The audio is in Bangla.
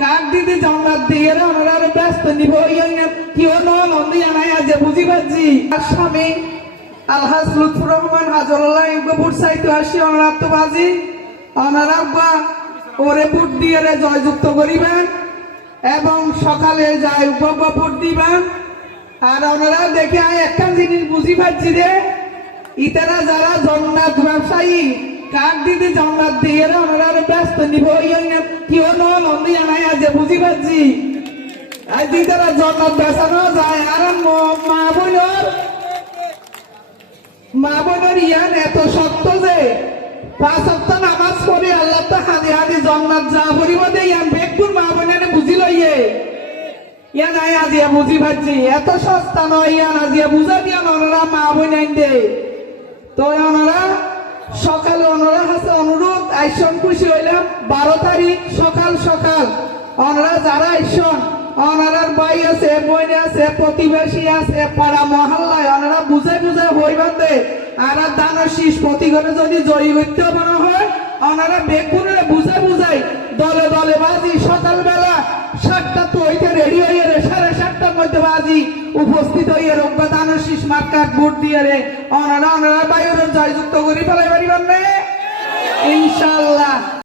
কাক দিদি জঙ্গলাত দিয়ে ওনারা ব্যস্ত নিব কেউ নন্দী আনাই আজ বুঝি পাচ্ছি আর স্বামী আলহাজ লুৎফুর রহমান হাজরুল্লাহ ইকবাপুর সাইতে আসি ওনারা তো বাজি ওনারা ওরে ভোট দিয়ে জয়যুক্ত করিবেন এবং সকালে যায় ভোট দিবেন। আর ওনারা দেখে একটা জিনিস বুঝি পাচ্ছি যে ইতারা যারা জন্নাত ব্যবসায়ী কাক দিদি জন্নাত দিয়ে ওনারা ব্যস্ত নিব কেউ নন্দী আনাই আজ বুঝি পাচ্ছি আজ ইতারা জন্নাত বেচানো যায় আর মা বোনের ইয়ান এত শক্ত যে 5 সপ্তাহ নামাজ পড়ে আল্লাহ তো হাদি হাদি জন্নাত যা পড়িব দে ইয়ান বেকুর মা বোনের বুঝি লইয়ে ইয়ান আই আজিয়া বুঝি পাচ্ছি এত সস্তা নয় ইয়ান আজিয়া বুঝা দিয়া ওনারা মা বোন আইন দে তো ওনারা সকালে ওনারা হাসে অনুরোধ আইসন খুশি হইলাম 12 তারিখ সকাল ওনারা যারা আইসন ওনারার ভাই আছে বোন আছে প্রতিবেশী আছে পাড়া মহল্লায় ওনারা বুঝে হইবেন দে আর দানের শীষ প্রতি ঘরে যদি জয়ী হইতে পারা হয় ওনারা বেকুরে বুঝাই দলে বাজি সকালবেলা 7টা তো হইতে রেডি হইয়ে 7:30টার মধ্যে বাজি উপস্থিত হইয়ে রোববার দানের শীষ মার্কাট ভোট দিয়ে ওনারা বাইরে জয়যুক্ত করি ফেলাই পারিবেন ইনশাআল্লাহ।